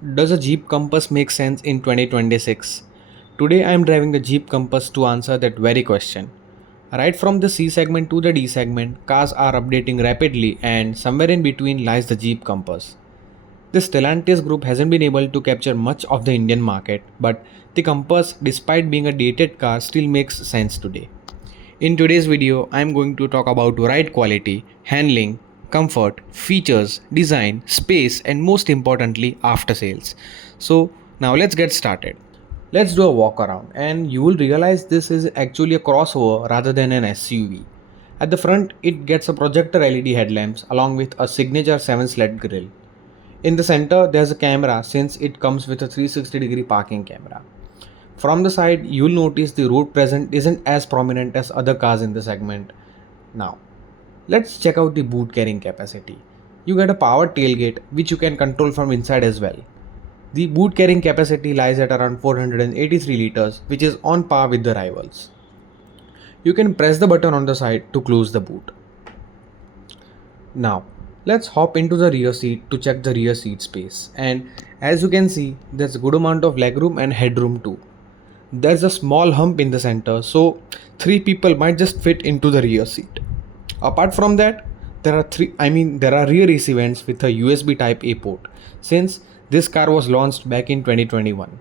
Does a Jeep Compass make sense in 2026? Today I am driving the Jeep Compass to answer that very question. Right from the C segment to the D segment, cars are updating rapidly, and somewhere in between lies the Jeep Compass. The Stellantis group hasn't been able to capture much of the Indian market, but the Compass, despite being a dated car, still makes sense today. In today's video, I am going to talk about ride quality, handling, comfort, features, design, space, and most importantly, after sales. So, now let's get started. Let's do a walk around, and you will realize this is actually a crossover rather than an SUV. At the front, it gets a projector LED headlamps along with a signature 7 slat grille. In the center, there's a camera since it comes with a 360-degree parking camera. From the side, you'll notice the road present isn't as prominent as other cars in the segment. Now, let's check out the boot carrying capacity. You get a powered tailgate which you can control from inside as well. The boot carrying capacity lies at around 483 liters, which is on par with the rivals. You can press the button on the side to close the boot. Now, let's hop into the rear seat to check the rear seat space. And as you can see, there's a good amount of legroom and headroom too. There's a small hump in the center, so three people might just fit into the rear seat. Apart from that, there are rear AC vents with a USB Type A port since this car was launched back in 2021.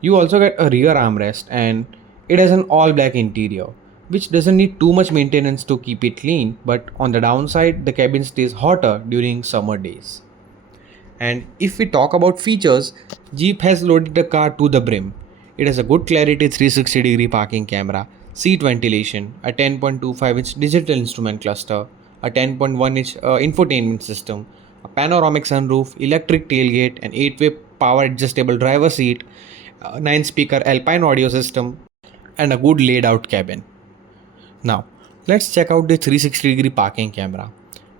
You also get a rear armrest and it has an all black interior, which doesn't need too much maintenance to keep it clean, but on the downside, the cabin stays hotter during summer days. And if we talk about features, Jeep has loaded the car to the brim. It has a good clarity 360-degree parking camera, seat ventilation, a 10.25-inch digital instrument cluster, a 10.1-inch infotainment system, a panoramic sunroof, electric tailgate, an 8-way power adjustable driver seat, a 9-speaker Alpine audio system, and a good laid out cabin. Now, let's check out the 360-degree parking camera.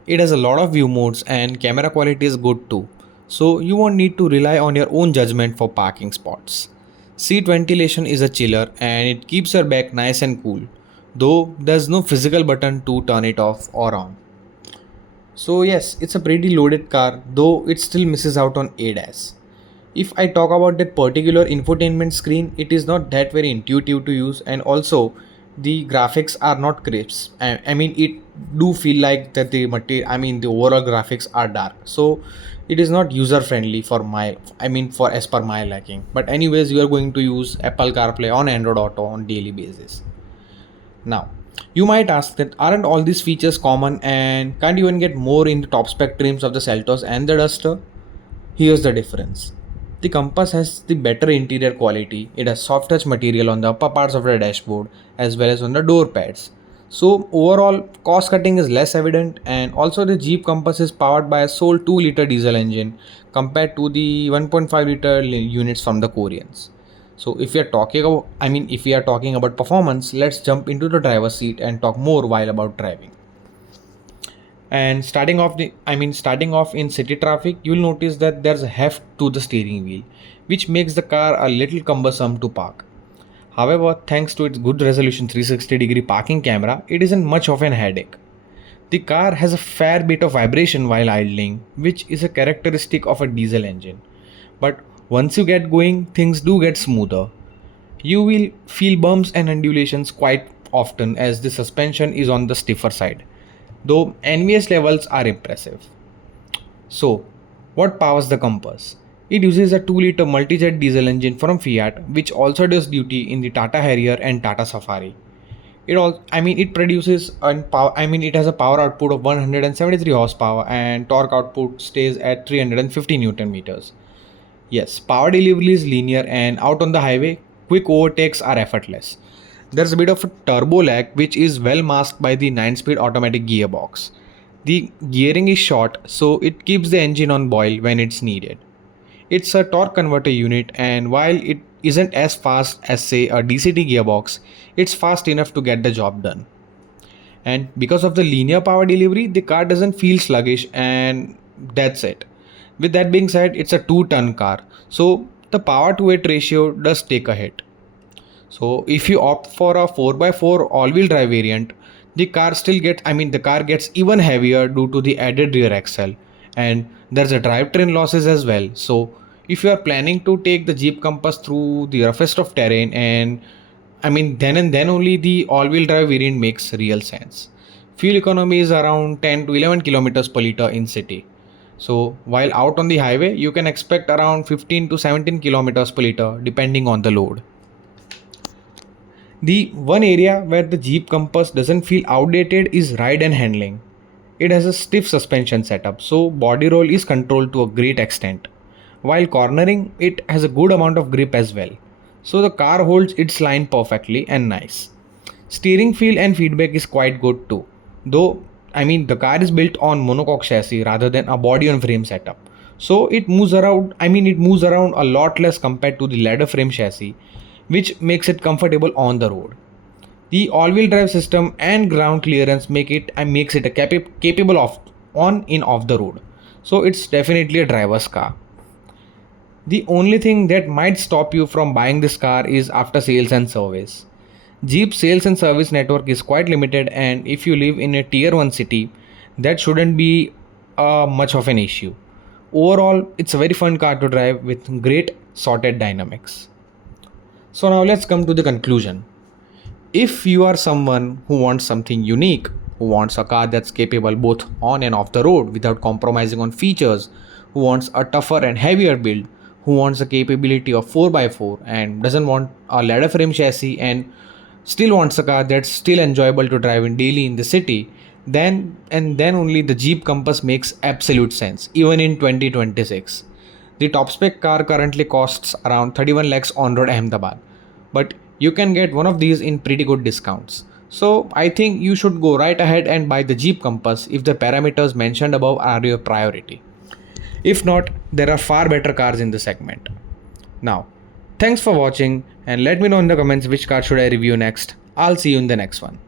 It has a lot of view modes and camera quality is good too, so you won't need to rely on your own judgment for parking spots. Seat ventilation is a chiller and it keeps your back nice and cool, though there's no physical button to turn it off or on. So yes, it's a pretty loaded car, though it still misses out on ADAS. If I talk about that particular infotainment screen, it is not that very intuitive to use, and also the graphics are not crisp. It do feel like that the material. The overall graphics are dark, so it is not user friendly for my. For as per my liking. But anyways, you are going to use Apple CarPlay on Android Auto on daily basis. Now, you might ask that aren't all these features common and can't you even get more in the top spec trims of the Seltos and the Duster? Here's the difference. The Compass has the better interior quality. It has soft touch material on the upper parts of the dashboard as well as on the door pads. So overall cost cutting is less evident, and also the Jeep Compass is powered by a sole 2-liter diesel engine compared to the 1.5-liter units from the Koreans. So if we are talking about performance, let's jump into the driver's seat and talk more while about driving. And starting off in city traffic, you'll notice that there's a heft to the steering wheel, which makes the car a little cumbersome to park. However, thanks to its good resolution 360-degree parking camera, it isn't much of an headache. The car has a fair bit of vibration while idling, which is a characteristic of a diesel engine. But once you get going, things do get smoother. You will feel bumps and undulations quite often as the suspension is on the stiffer side, though NVS levels are impressive. So, what powers the Compass? It uses a 2-liter multi-jet diesel engine from Fiat, which also does duty in the Tata Harrier and Tata Safari. It has a power output of 173 horsepower and torque output stays at 350 newton meters. Yes, power delivery is linear and out on the highway, quick overtakes are effortless. There's a bit of a turbo lag which is well masked by the 9-speed automatic gearbox. The gearing is short, so it keeps the engine on boil when it's needed. It's a torque converter unit, and while it isn't as fast as say a DCT gearbox, it's fast enough to get the job done. And because of the linear power delivery, the car doesn't feel sluggish, and that's it. With that being said, it's a 2-ton car, so the power to weight ratio does take a hit. So if you opt for a 4x4 all-wheel drive variant, the car gets even heavier due to the added rear axle, and there's a drivetrain losses as well. So if you are planning to take the Jeep Compass through the roughest of terrain, and then and then only the all-wheel drive variant makes real sense. Fuel economy is around 10 to 11 kilometers per liter in city. So while out on the highway, you can expect around 15 to 17 kilometers per liter depending on the load. The one area where the Jeep Compass doesn't feel outdated is ride and handling. It has a stiff suspension setup, so body roll is controlled to a great extent. While cornering, it has a good amount of grip as well. So the car holds its line perfectly and nice. Steering feel and feedback is quite good too. Though, the car is built on monocoque chassis rather than a body on frame setup. So it moves around a lot less compared to the ladder frame chassis, which makes it comfortable on the road. The all-wheel drive system and ground clearance makes it capable of on in off the road. So it's definitely a driver's car. The only thing that might stop you from buying this car is after sales and service. Jeep sales and service network is quite limited, and if you live in a tier 1 city, that shouldn't be much of an issue. Overall, it's a very fun car to drive with great sorted dynamics. So now let's come to the conclusion. If you are someone who wants something unique, who wants a car that's capable both on and off the road without compromising on features, who wants a tougher and heavier build, who wants the capability of 4x4 and doesn't want a ladder frame chassis and still wants a car that's still enjoyable to drive in daily in the city, then only the Jeep Compass makes absolute sense, even in 2026. The top spec car currently costs around 31 lakhs on road Ahmedabad, but you can get one of these in pretty good discounts. So I think you should go right ahead and buy the Jeep Compass if the parameters mentioned above are your priority. If not, there are far better cars in the segment. Now, thanks for watching and let me know in the comments which car should I review next. I'll see you in the next one.